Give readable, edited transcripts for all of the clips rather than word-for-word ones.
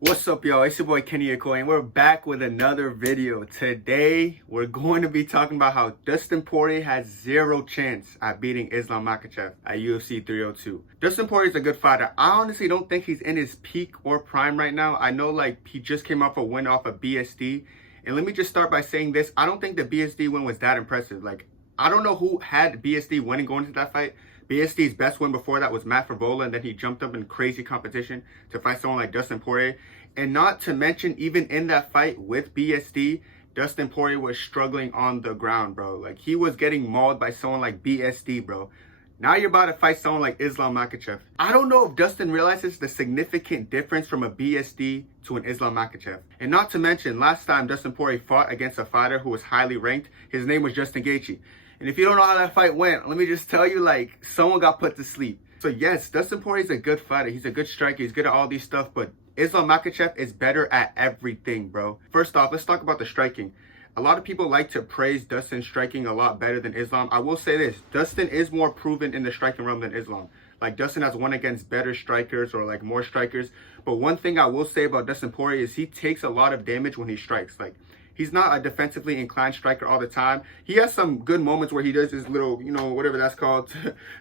What's up, y'all? It's your boy Kenny Okoye, and we're back with another video. Today, we're going to be talking about how Dustin Poirier has zero chance at beating Islam Makhachev at UFC 302. Dustin Poirier is a good fighter. I honestly don't think he's in his peak or prime right now. I know, he just came off a win off of BSD. And let me just start by saying this. I don't think the BSD win was that impressive. I don't know who had BSD winning going into that fight. BSD's best win before that was Matt Favola, and then he jumped up in crazy competition to fight someone like Dustin Poirier. And not to mention, even in that fight with BSD, Dustin Poirier was struggling on the ground, bro. He was getting mauled by someone like BSD, bro. Now you're about to fight someone like Islam Makhachev. I don't know if Dustin realizes the significant difference from a BSD to an Islam Makhachev. And not to mention, last time Dustin Poirier fought against a fighter who was highly ranked, his name was Justin Gaethje. And if you don't know how that fight went, let me just tell you, someone got put to sleep. So yes, Dustin Poirier is a good fighter. He's a good striker. He's good at all these stuff. But Islam Makhachev is better at everything, bro. First off, let's talk about the striking. A lot of people like to praise Dustin striking a lot better than Islam. I will say this. Dustin is more proven in the striking realm than Islam. Dustin has won against better strikers or more strikers. But one thing I will say about Dustin Poirier is he takes a lot of damage when he strikes. He's not a defensively inclined striker all the time. He has some good moments where he does his little, whatever that's called,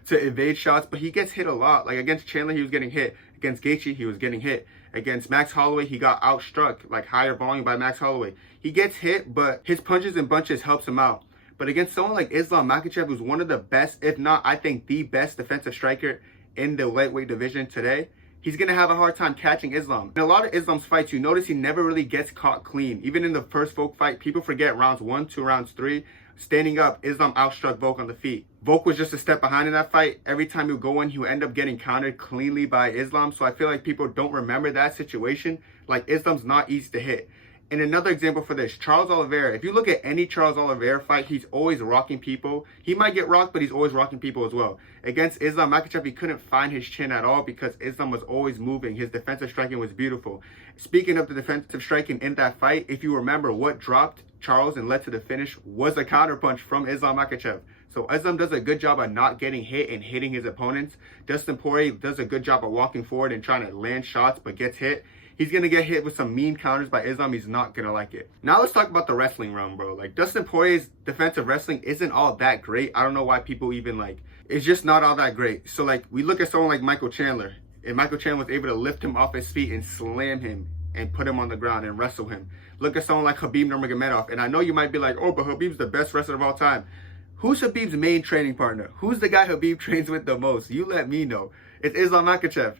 to evade shots, but he gets hit a lot. Against Chandler, he was getting hit. Against Gaethje, he was getting hit. Against Max Holloway, he got outstruck, higher volume by Max Holloway. He gets hit, but his punches and bunches helps him out. But against someone like Islam Makhachev, who's one of the best, if not, I think the best defensive striker in the lightweight division today, he's going to have a hard time catching Islam. In a lot of Islam's fights, you notice he never really gets caught clean. Even in the first Volk fight, people forget rounds 1, 2, rounds 3. Standing up, Islam outstruck Volk on the feet. Volk was just a step behind in that fight. Every time he would go in, he would end up getting countered cleanly by Islam. So I feel like people don't remember that situation. Islam's not easy to hit. And another example for this, Charles Oliveira. If you look at any Charles Oliveira fight, he's always rocking people. He might get rocked, but he's always rocking people as well. Against Islam Makhachev, he couldn't find his chin at all because Islam was always moving. His defensive striking was beautiful. Speaking of the defensive striking in that fight, if you remember, what dropped Charles and led to the finish was a counterpunch from Islam Makhachev. So Islam does a good job of not getting hit and hitting his opponents. Dustin Poirier does a good job of walking forward and trying to land shots but gets hit. He's going to get hit with some mean counters by Islam. He's not going to like it. Now let's talk about the wrestling realm, bro. Dustin Poirier's defensive wrestling isn't all that great. I don't know why people even it's just not all that great. So we look at someone like Michael Chandler. And Michael Chandler was able to lift him off his feet and slam him and put him on the ground and wrestle him. Look at someone like Khabib Nurmagomedov. And I know you might be like, oh, but Khabib's the best wrestler of all time. Who's Khabib's main training partner? Who's the guy Khabib trains with the most? You let me know. It's Islam Makhachev.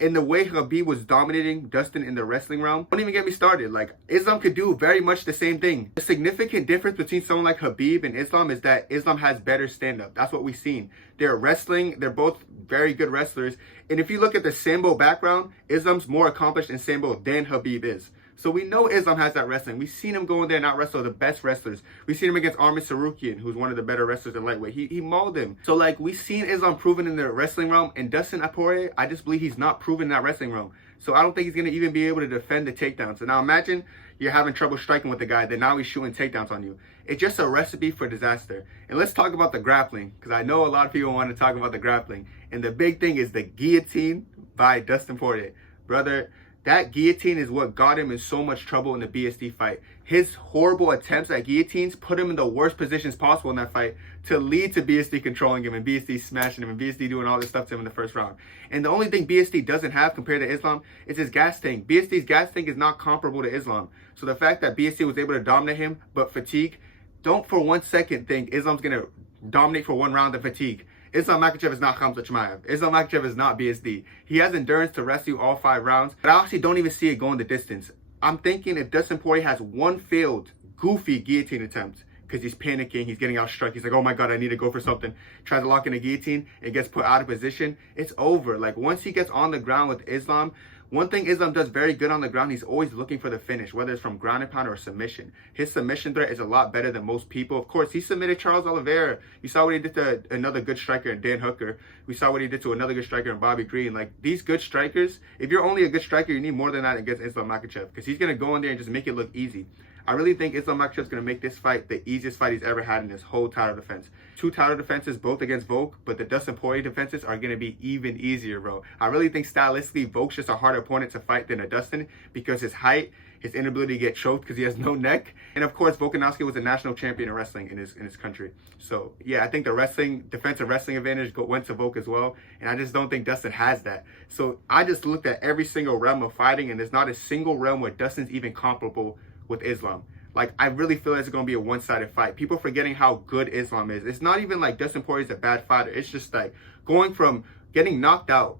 In the way Khabib was dominating Dustin in the wrestling realm, don't even get me started. Islam could do very much the same thing. The significant difference between someone like Khabib and Islam is that Islam has better stand-up. That's what we've seen. They're both very good wrestlers. And if you look at the Sambo background, Islam's more accomplished in Sambo than Khabib is. So we know Islam has that wrestling. We've seen him go in there and out wrestle the best wrestlers. We've seen him against Armin Sarukian, who's one of the better wrestlers in lightweight. He mauled him. So we've seen Islam proven in the wrestling realm. And Dustin Poirier, I just believe he's not proven in that wrestling realm. So I don't think he's going to even be able to defend the takedown. So now imagine you're having trouble striking with the guy, then now he's shooting takedowns on you. It's just a recipe for disaster. And let's talk about the grappling, because I know a lot of people want to talk about the grappling. And the big thing is the guillotine by Dustin Poirier. Brother, that guillotine is what got him in so much trouble in the BSD fight. His horrible attempts at guillotines put him in the worst positions possible in that fight to lead to BSD controlling him and BSD smashing him and BSD doing all this stuff to him in the first round. And the only thing BSD doesn't have compared to Islam is his gas tank. BSD's gas tank is not comparable to Islam. So the fact that BSD was able to dominate him but fatigue, don't for 1 second think Islam's going to dominate for 1 round of fatigue. Islam Makhachev is not Khamzat Chimaev. Islam Makhachev is not BSD. He has endurance to wrestle all 5 rounds, but I actually don't even see it going the distance. I'm thinking if Dustin Poirier has one failed, goofy guillotine attempt, because he's panicking, he's getting outstruck, he's like, oh my god, I need to go for something, tries to lock in a guillotine, and gets put out of position, it's over. Once he gets on the ground with Islam, one thing Islam does very good on the ground, he's always looking for the finish, whether it's from ground and pound or submission. His submission threat is a lot better than most people. Of course, he submitted Charles Oliveira. You saw what he did to another good striker in Dan Hooker. We saw what he did to another good striker in Bobby Green. These good strikers, if you're only a good striker, you need more than that against Islam Makhachev, because he's going to go in there and just make it look easy. I really think Islam Makhachev is going to make this fight the easiest fight he's ever had in his whole title defense. 2 title defenses, both against Volk, but the Dustin Poirier defenses are going to be even easier, bro. I really think stylistically, Volk's just a harder opponent to fight than a Dustin because his height, his inability to get choked because he has no neck, and of course, Volkanovski was a national champion in wrestling in his country. So yeah, I think the defensive wrestling advantage went to Volk as well, and I just don't think Dustin has that. So I just looked at every single realm of fighting, and there's not a single realm where Dustin's even comparable with Islam. Like, I really feel like it's going to be a one-sided fight. People forgetting how good Islam is. It's not even like Dustin Poirier's a bad fighter. It's just like going from getting knocked out,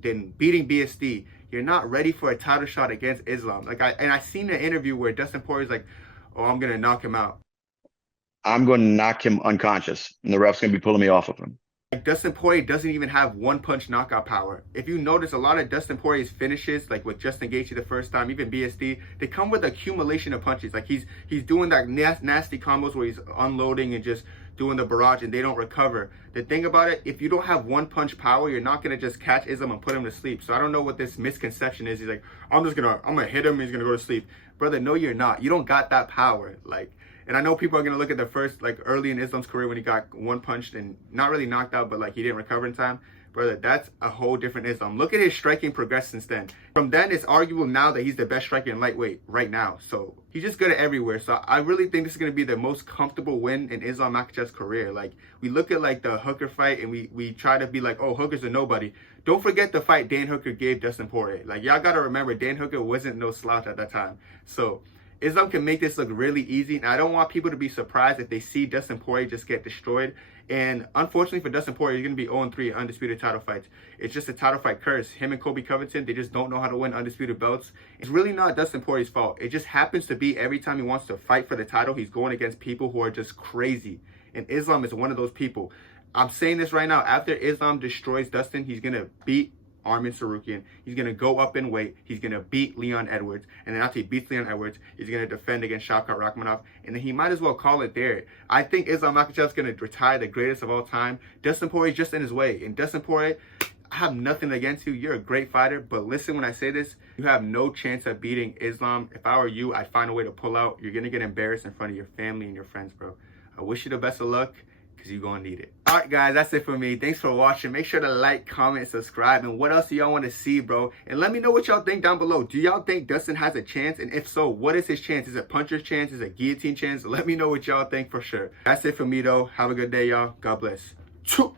then beating BSD. You're not ready for a title shot against Islam. Like, I seen an interview where Dustin Poirier's like, oh, I'm going to knock him out. I'm going to knock him unconscious, and the ref's going to be pulling me off of him. Like, Dustin Poirier doesn't even have one-punch knockout power. If you notice, a lot of Dustin Poirier's finishes, like with Justin Gaethje the first time, even BSD, they come with accumulation of punches. Like, he's doing that nasty combos where he's unloading and just doing the barrage, and they don't recover. The thing about it, if you don't have one-punch power, you're not going to just catch Islam and put him to sleep. So I don't know what this misconception is. He's like, I'm going to hit him, he's going to go to sleep. Brother, no, you're not. You don't got that power. Like, and I know people are going to look at the first, like, early in Islam's career when he got one punched and not really knocked out, but like he didn't recover in time. Brother, that's a whole different Islam. Look at his striking progress since then. From then, it's arguable now that he's the best striker in lightweight right now. So he's just good at everywhere. So I really think this is going to be the most comfortable win in Islam Makhachev's career. Like, we look at like the Hooker fight and we try to be like, oh, Hooker's a nobody. Don't forget the fight Dan Hooker gave Dustin Poirier. Like, y'all got to remember, Dan Hooker wasn't no slouch at that time. So Islam can make this look really easy, and I don't want people to be surprised if they see Dustin Poirier just get destroyed. And unfortunately for Dustin Poirier, he's going to be 0-3 in undisputed title fights. It's just a title fight curse. Him and Kobe Covington, they just don't know how to win undisputed belts. It's really not Dustin Poirier's fault. It just happens to be every time he wants to fight for the title, he's going against people who are just crazy. And Islam is one of those people. I'm saying this right now. After Islam destroys Dustin, he's going to beat Armin Sarukian. He's going to go up in weight. He's going to beat Leon Edwards. And then after he beats Leon Edwards, he's going to defend against Shavkat Rakhmonov. And then he might as well call it there. I think Islam Makhachev's going to retire the greatest of all time. Dustin Poirier's just in his way. And Dustin Poirier, I have nothing against you. You're a great fighter. But listen when I say this, you have no chance of beating Islam. If I were you, I'd find a way to pull out. You're going to get embarrassed in front of your family and your friends, bro. I wish you the best of luck, because you're going to need it. Alright guys, that's it for me. Thanks for watching. Make sure to like, comment, subscribe, and what else do y'all want to see, bro? And let me know what y'all think down below. Do y'all think Dustin has a chance? And if so, what is his chance? Is it puncher's chance? Is it guillotine chance? Let me know what y'all think for sure. That's it for me though. Have a good day, y'all. God bless. Choo!